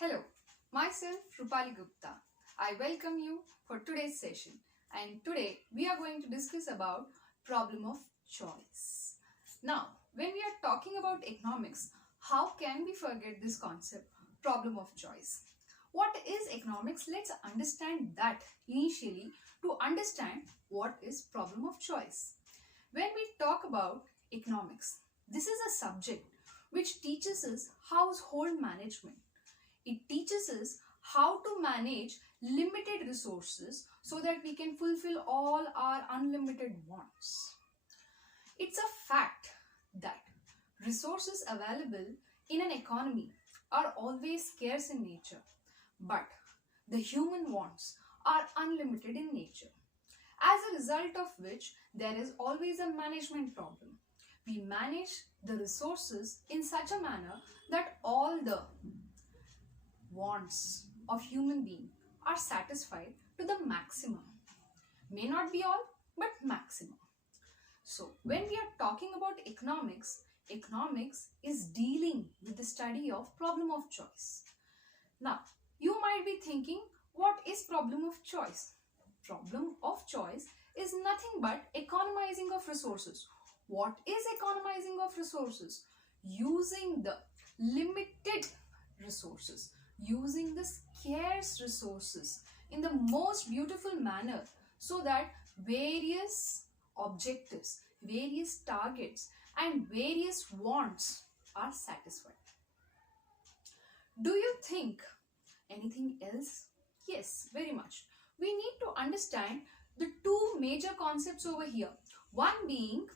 Hello, myself Rupali Gupta. I welcome you for today's session, and today we are going to discuss about problem of choice. Now, when we are talking about economics, how can we forget this concept, problem of choice? What is economics? Let's understand that initially to understand what is problem of choice. When we talk about economics, this is a subject which teaches us household management. It teaches us how to manage limited resources so that we can fulfill all our unlimited wants. It's a fact that resources available in an economy are always scarce in nature, but the human wants are unlimited in nature. As a result of which, there is always a management problem. We manage the resources in such a manner that all the wants of human being are satisfied to the maximum. May not be all, but maximum. So when we are talking about economics, economics is dealing with the study of problem of choice. Now, you might be thinking, what is problem of choice? Problem of choice is nothing but economizing of resources. What is economizing of resources? Using the limited resources, using the scarce resources in the most beautiful manner so that various objectives, various targets and various wants are satisfied. Do you think anything else? Yes, very much. We need to understand the two major concepts over here. One being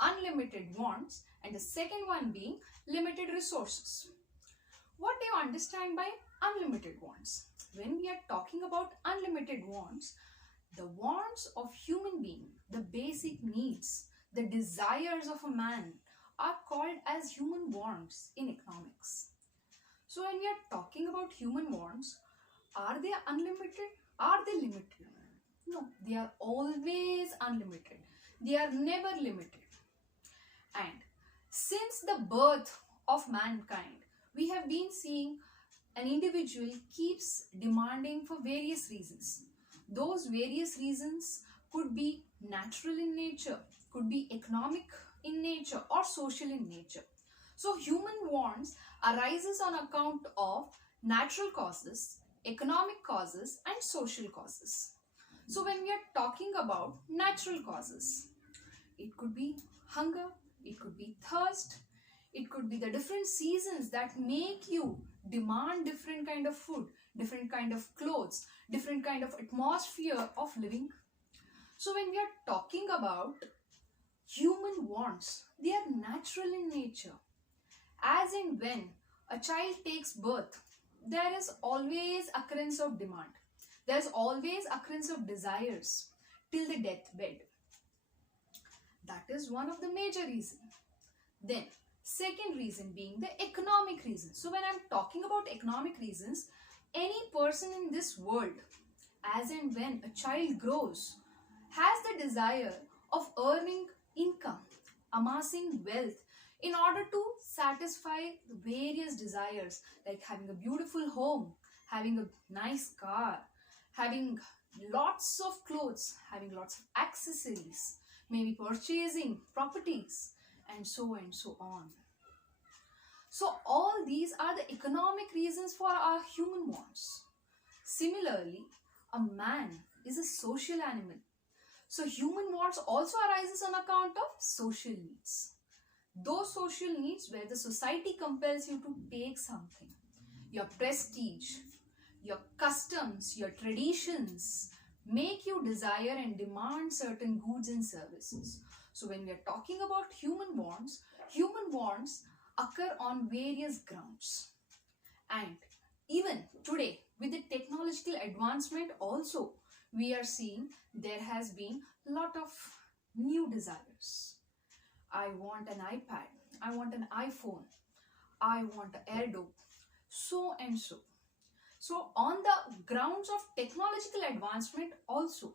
unlimited wants and the second one being limited resources. What do you understand by unlimited wants? When we are talking about unlimited wants, the wants of human being, the basic needs, the desires of a man are called as human wants in economics. So when we are talking about human wants, are they unlimited? Are they limited? No, they are always unlimited. They are never limited. And since the birth of mankind, we have been seeing an individual keeps demanding for various reasons. Those various reasons could be natural in nature, could be economic in nature or social in nature. So human wants arises on account of natural causes, economic causes and social causes. So when we are talking about natural causes, it could be hunger, it could be thirst, it could be the different seasons that make you demand different kind of food, different kind of clothes, different kind of atmosphere of living. So when we are talking about human wants, they are natural in nature. As in when a child takes birth, there is always occurrence of demand. There is always occurrence of desires till the deathbed. That is one of the major reasons. Then second reason being the economic reason. So when I'm talking about economic reasons, any person in this world, as and when a child grows, has the desire of earning income, amassing wealth in order to satisfy the various desires like having a beautiful home, having a nice car, having lots of clothes, having lots of accessories, maybe purchasing properties and so on. So all these are the economic reasons for our human wants. Similarly, a man is a social animal. So human wants also arises on account of social needs. Those social needs where the society compels you to take something. Your prestige, your customs, your traditions make you desire and demand certain goods and services. So when we are talking about human wants occur on various grounds. And even today, with the technological advancement also, we are seeing there has been a lot of new desires. I want an iPad, I want an iPhone, I want an Erdo, so and so. So on the grounds of technological advancement also,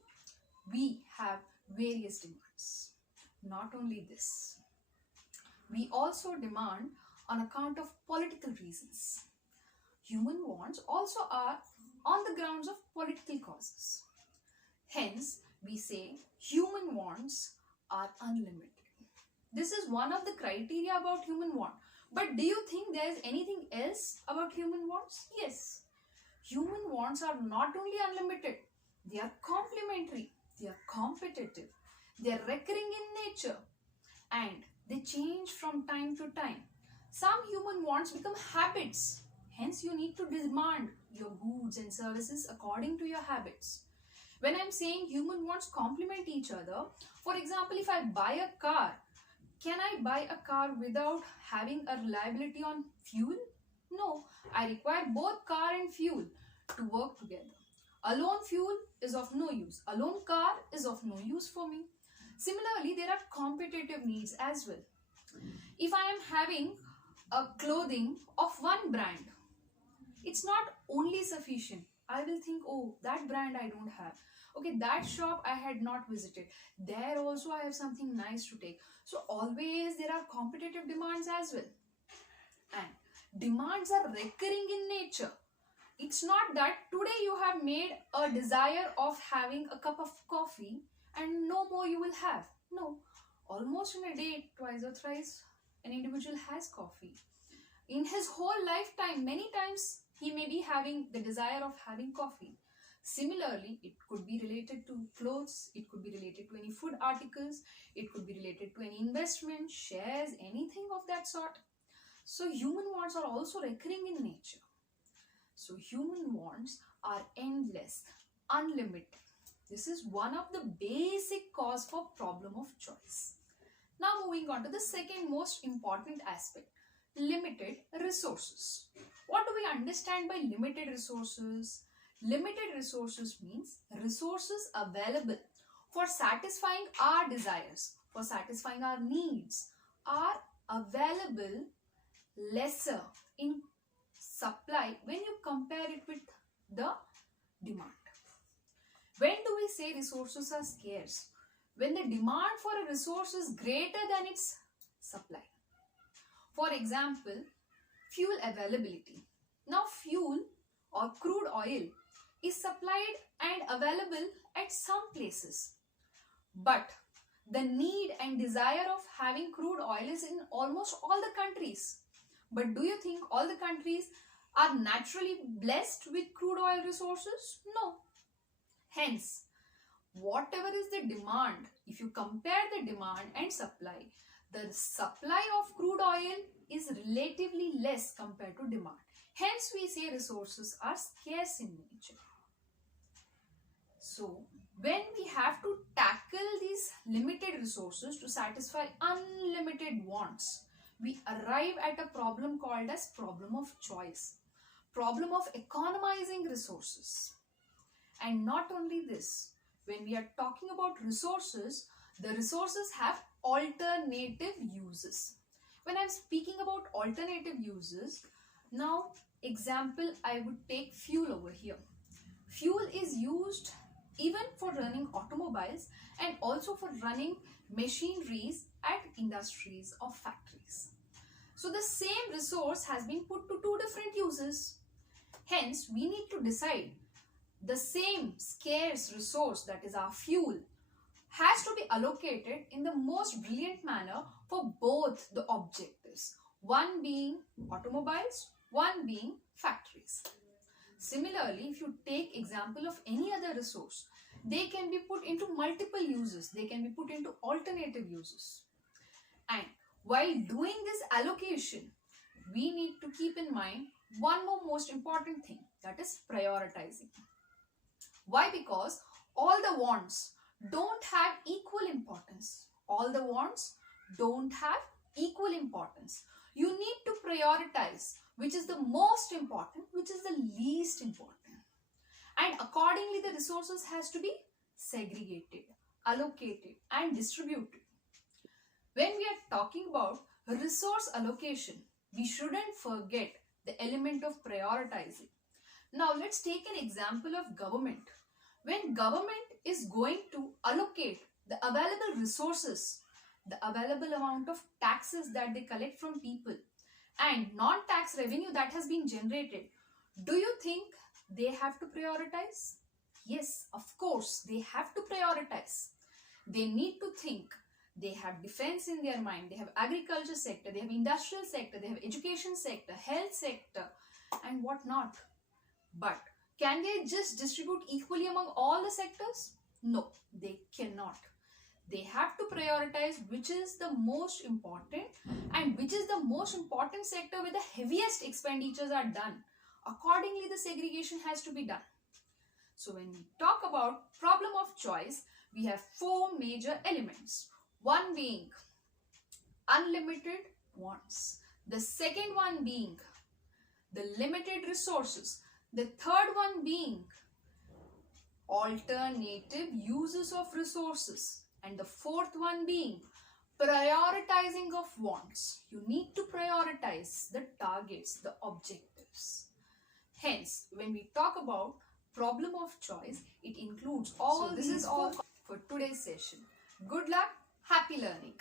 we have various demands. Not only this, we also demand on account of political reasons. human wants also are on the grounds of political causes. Hence, we say human wants are unlimited. This is one of the criteria about human want. But do you think there is anything else about human wants? Yes. Human wants are not only unlimited, they are complementary, they are competitive, they are recurring in nature, and they change from time to time. Some human wants become habits. Hence, you need to demand your goods and services according to your habits. When I'm saying human wants complement each other, for example, if I buy a car, can I buy a car without having a reliability on fuel? No, I require both car and fuel to work together. Alone fuel is of no use. Alone car is of no use for me. Similarly, there are competitive needs as well. If I am having a clothing of one brand, it's not only sufficient. I will think, oh, that brand I don't have. Okay, that shop I had not visited. There also I have something nice to take. So always there are competitive demands as well. And demands are recurring in nature. It's not that today you have made a desire of having a cup of coffee and no more you will have. No, almost in a day, twice or thrice, an individual has coffee. In his whole lifetime, many times he may be having the desire of having coffee. Similarly, it could be related to clothes, it could be related to any food articles, it could be related to any investment, shares, anything of that sort. So human wants are also recurring in nature. So human wants are endless, unlimited. This is one of the basic cause for problem of choice. Now moving on to the second most important aspect, limited resources. What do we understand by limited resources? Limited resources means resources available for satisfying our desires, for satisfying our needs, are available lesser in supply when you compare it with the demand. When do we say resources are scarce? When the demand for a resource is greater than its supply. For example, fuel availability. Now fuel or crude oil is supplied and available at some places. But the need and desire of having crude oil is in almost all the countries. But do you think all the countries are naturally blessed with crude oil resources? No. Hence, whatever is the demand, if you compare the demand and supply, the supply of crude oil is relatively less compared to demand. Hence, we say resources are scarce in nature. So, when we have to tackle these limited resources to satisfy unlimited wants, we arrive at a problem called as problem of choice, problem of economizing resources. And not only this, when we are talking about resources, the resources have alternative uses. When I'm speaking about alternative uses, now example I would take fuel over here. Fuel is used even for running automobiles and also for running machineries at industries or factories. So the same resource has been put to two different uses. Hence, we need to decide the same scarce resource, that is our fuel, has to be allocated in the most brilliant manner for both the objectives, one being automobiles, one being factories. Similarly, if you take example of any other resource, they can be put into multiple uses, they can be put into alternative uses. And while doing this allocation, we need to keep in mind one more most important thing, that is prioritizing. Why? Because all the wants don't have equal importance. All the wants don't have equal importance. You need to prioritize which is the most important, which is the least important. And accordingly, the resources has to be segregated, allocated and distributed. When we are talking about resource allocation, we shouldn't forget the element of prioritizing. Now let's take an example of government. When government is going to allocate the available resources, the available amount of taxes that they collect from people and non-tax revenue that has been generated Do you think they have to prioritize? Yes, of course, they have to prioritize. They need to think. They have defense in their mind, they have agriculture sector, they have industrial sector, they have education sector, health sector, and whatnot. But can they just distribute equally among all the sectors? No, they cannot. They have to prioritize which is the most important and which is the most important sector where the heaviest expenditures are done. Accordingly, the segregation has to be done. So when we talk about problem of choice, we have four major elements. One being unlimited wants. The second one being the limited resources. The third one being alternative uses of resources. And the fourth one being prioritizing of wants. You need to prioritize the targets, the objectives. Hence, when we talk about problem of choice, it includes all. So this is all for today's session. Good luck, happy learning.